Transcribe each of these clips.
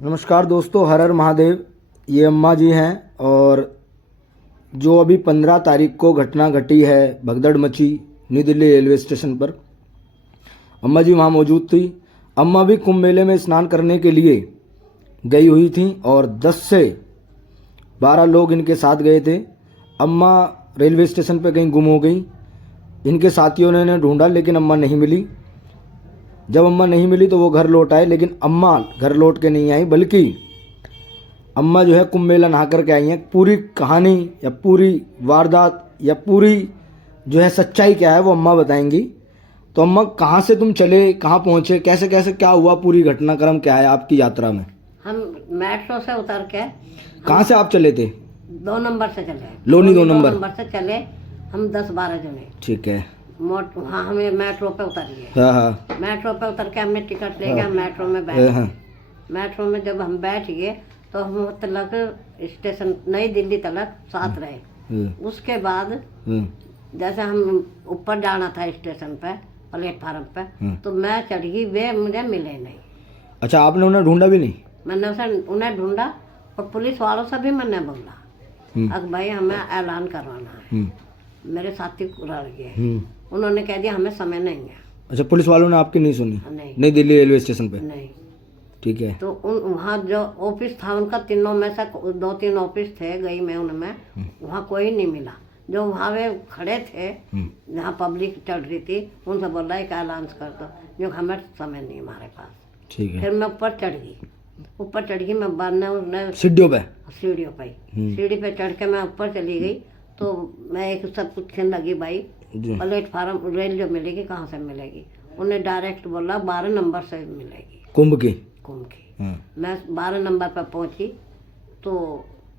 नमस्कार दोस्तों, हर हर महादेव। ये अम्मा जी हैं और जो अभी 15 तारीख को घटना घटी है, भगदड़ मची न्यू दिल्ली रेलवे स्टेशन पर। अम्मा जी वहाँ मौजूद थी। अम्मा भी कुंभ मेले में स्नान करने के लिए गई हुई थी और 10 से 12 लोग इनके साथ गए थे। अम्मा रेलवे स्टेशन पर कहीं गुम हो गई। इनके साथियों ने इन्हें ढूंढा लेकिन अम्मा नहीं मिली। जब अम्मा नहीं मिली तो वो घर लौट आए, लेकिन अम्मा घर लौट के नहीं आई, बल्कि अम्मा जो है कुंभ मेला नहा करके आई हैं। पूरी कहानी या पूरी वारदात या पूरी जो है सच्चाई क्या है वो अम्मा बताएंगी। तो अम्मा, कहाँ से तुम चले, कहाँ पहुँचे, कैसे कैसे क्या हुआ, पूरी घटनाक्रम क्या है आपकी यात्रा में? हम मेट्रो से उतर के कहाँ से आप चले थे? 2 नंबर से चले। लोनी 2 नंबर से चले हम 10-12 जने। ठीक है। हाँ, हमें मेट्रो पे उतरिए। हाँ हाँ मेट्रो पे उतर के हमने टिकट लेके हम मेट्रो में बैठ हाँ गए। मेट्रो में जब हम बैठ गए तो हम तलक स्टेशन नई दिल्ली तलक साथ रहे। उसके बाद जैसे हम ऊपर जाना था स्टेशन पे, प्लेटफार्म पे, तो मैं चढ़ गई, वे मुझे मिले नहीं। अच्छा, आपने उन्हें ढूंढा भी नहीं? मैंने उन्हें ढूंढा और पुलिस वालों से भी मैंने बोला अब भाई हमें ऐलान करवाना है। मेरे साथी रह गए। उन्होंने कह दिया हमें समय नहीं है। अच्छा, पुलिस वालों ने आपकी नहीं सुनी? नहीं। नई दिल्ली रेलवे स्टेशन पे? नहीं। ठीक है। तो वहाँ जो ऑफिस था उनका, तीनों में से 2-3 ऑफिस थे, गई मैं उनमें, वहाँ कोई नहीं मिला। जो वहाँ वे खड़े थे जहाँ पब्लिक चढ़ रही थी, उनसे बोल रहा है कि ऐलान कर दो, जो हमें समय नहीं हमारे पास। ठीक है। फिर मैं ऊपर चढ़ गई। मैं बाद में सीढ़ियों पे सीढ़ी पे चढ़ के मैं ऊपर चली गई। तो मैं एक सब पूछने लगी, भाई प्लेटफार्म रेल जो मिलेगी कहाँ से मिलेगी? उन्हें डायरेक्ट बोला 12 नंबर से मिलेगी, कुंभ की। मैं 12 नंबर पर पहुंची तो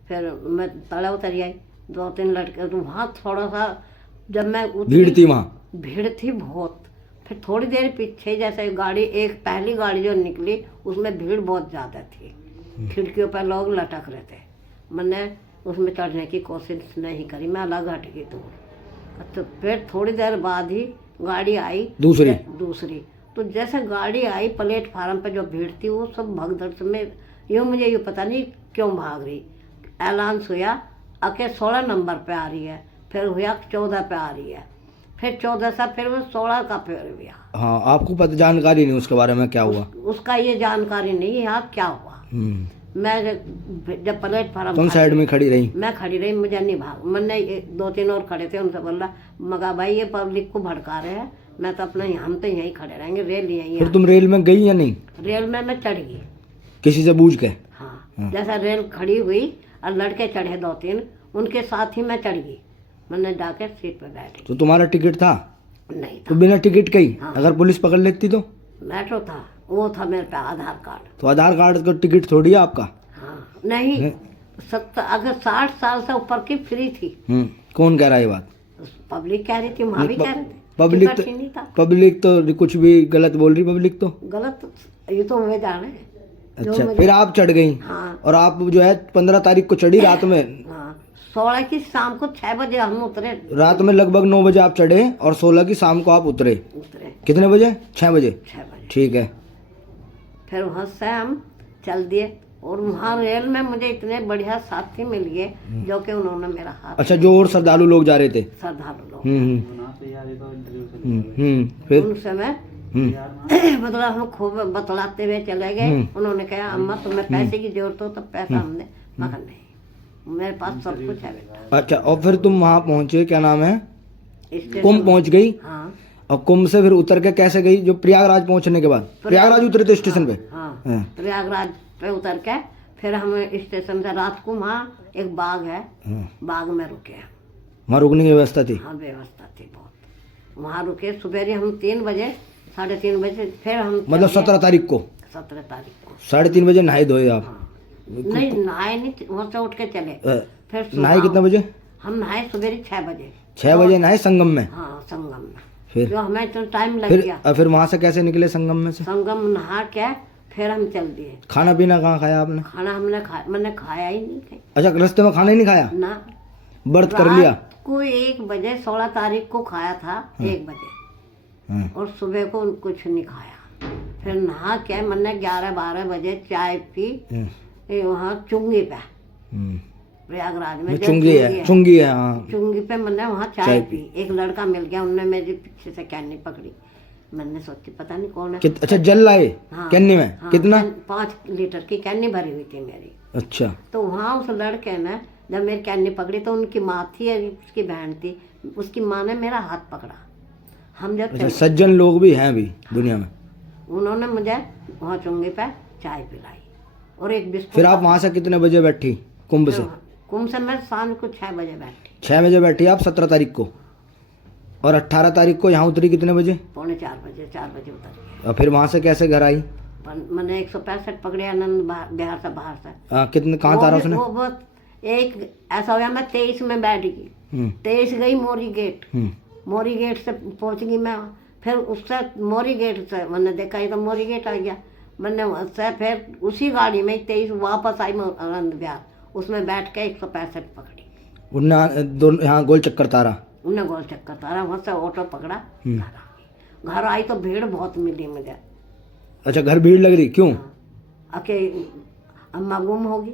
फिर मैं तले उतरी आई। 2-3 लड़के तो वहाँ थोड़ा सा, जब मैं भीड़ थी वहाँ? भीड़ थी बहुत। फिर थोड़ी देर पीछे जैसे गाड़ी, एक पहली गाड़ी जो निकली उसमें भीड़ बहुत ज़्यादा थी। खिड़कियों पर लोग लटक रहे थे। मैंने उसमें चढ़ने की कोशिश नहीं करी, मैं अलग हट गई दूर। तो फिर थोड़ी देर बाद ही गाड़ी आई दूसरी। तो जैसे गाड़ी आई, प्लेटफार्म पे जो भीड़ थी वो सब भगदड़ में, यूँ मुझे ये पता नहीं क्यों भाग रही। ऐलान हुआ आके 16 नंबर पे आ रही है, फिर हुआ 14 पे आ रही है, फिर 14 से फिर वो 16 का फिर हुआ। हाँ, आपको पता, जानकारी नहीं उसके बारे में क्या हुआ? उसका ये जानकारी नहीं है यहाँ क्या हुआ। मैं जब प्लेटफार्म तुम साइड में खड़ी रही? मैं खड़ी रही, मुझे नहीं भाग। मैंने 2-3 और खड़े थे, उनसे बोला मगा भाई ये पब्लिक को भड़का रहे हैं, मैं तो अपना हम तो यहीं खड़े रहेंगे, रेल यहीं। फिर तुम रेल में गई या नहीं? रेल में मैं चढ़ गई किसी से पूछ के? हाँ। जैसा रेल खड़ी हुई और लड़के चढ़े 2-3, उनके साथ ही मैं चढ़ गई। मैंने जाके सीट पे बैठ गई। तो तुम्हारा टिकट था? नहीं था। तो बिना टिकट के ही? हाँ। अगर पुलिस पकड़ लेती तो? मेट्रो था, वो था मेरे पे आधार कार्ड। तो आधार कार्ड का टिकट थोड़ी है आपका? हाँ नहीं, 70 अगर 60 साल से ऊपर की फ्री थी। कौन कह रहा है ये बात? पब्लिक कह रही थी, वहाँ भी कह रहे थे। पब्लिक तो कुछ भी गलत बोल रही। पब्लिक तो गलत, ये तो हमें जाने। अच्छा, फिर आप चढ़ गई? हाँ। और आप जो है 15 तारीख को चढ़ी रात में? हाँ, 16 की शाम को 6 बजे हम उतरे। रात में लगभग 9 बजे आप चढ़े और 16 की शाम को आप उतरे। कितने बजे? 6 बजे। ठीक है। फिर वहाँ से हम चल दिए और वहाँ रेल में मुझे इतने बढ़िया साथी मिल गए जो कि उन्होंने मेरा हाथ। अच्छा, जो और श्रद्धालु लोग जा रहे थे? श्रद्धालु लोग। फिर उनसे मैं मतलब हम खूब बतलाते हुए चले गए। उन्होंने कहा अम्मा तुम्हें पैसे की जरूरत हो तो पैसा हमने, मगर नहीं, मेरे पास सब कुछ है बेटा। अच्छा, और फिर तुम वहाँ पहुँचे, क्या नाम है, कुंभ पहुँच गई? हाँ। और कुंभ से फिर उतर के कैसे गई? जो प्रयागराज पहुँचने के बाद प्रयागराज उतरे थे स्टेशन पे? हाँ, प्रयागराज पे उतर के फिर हम स्टेशन से रात को वहाँ एक बाग है, बाग में रुके। वहाँ रुकने की व्यवस्था थी? हाँ, व्यवस्था थी बहुत। वहाँ रुके, सुबह हम 3 बजे 3:30 बजे फिर हम, मतलब 17 तारीख को? 17 तारीख को 3:30 बजे नहाए धोए आप? हाँ। नहीं नहाए नहीं, वहाँ से उठ के चले। फिर नहाए कितने बजे? हम नहाए सुबह 6 बजे। 6 बजे नहाए संगम में? हाँ, संगम में। फिर जो हमें इतना टाइम लग गया। फिर वहाँ से कैसे निकले संगम में से? संगम नहा के फिर हम चल दिए। खाना पीना कहाँ खाया आपने? खाना मैंने खाया ही नहीं कहीं। अच्छा, रास्ते में खाना ही नहीं खाया? ना, व्रत कर लिया? को 1 बजे 16 तारीख को खाया था, 1 बजे, और सुबह को कुछ नहीं खाया। फिर नहा के मैंने 11-12 बजे चाय पी वहाँ चुंगी पे, प्रयागराज में जो चुंगी है हाँ। चुंगी पे मैंने वहाँ चाय पी। एक लड़का मिल गया, उनने मेरी पीछे से कैनी पकड़ी। मैंने सोची पता नहीं कौन है। अच्छा जल लाए कैनी में? हाँ, कितना? 5 लीटर की कैनी भरी हुई थी मेरी। अच्छा। तो वहाँ उस लड़के ने जब मेरी कैनी पकड़ी तो उनकी माँ थी, उसकी बहन थी, उसकी माँ ने मेरा हाथ पकड़ा। हम जब अच्छा, सज्जन लोग भी हैं अभी दुनिया में। उन्होंने मुझे वहाँ चुंगी पे चाय पिलाई और एक बिस्कुट। फिर आप वहाँ से कितने बजे बैठी कुंभ से? कुंभ से मैं शाम को 6 बजे बैठी। 6 बजे बैठी आप 17 तारीख को, और 18 तारीख को यहाँ उतरी कितने बजे? 3:45 बजे, 4 बजे उतर गई। और फिर वहाँ से कैसे घर आई? मैंने 165 पकड़े आनंद बिहार से, बाहर से। कितने कहाँ उतारा उसने? वो बहुत एक ऐसा हो गया, मैं 23 में बैठ गई। 23 गई मोरी गेट। मोरी गेट से पहुंच गई मैं। फिर उससे मोरी गेट से मैंने देखा ये तो मोरी गेट आ गया। मैंने उससे फिर उसी गाड़ी में 23 वापस आई आनंद विहार, उसमें बैठ के 165 पकड़ी। उन्होंने यहाँ गोल चक्कर तारा? उन्हें गोल चक्कर तारा, वहाँ से ऑटो पकड़ा, घर आ गई। घर आई तो भीड़ बहुत मिली मुझे। अच्छा, घर भीड़ लग रही क्यों? अके अम्मा गुम होगी।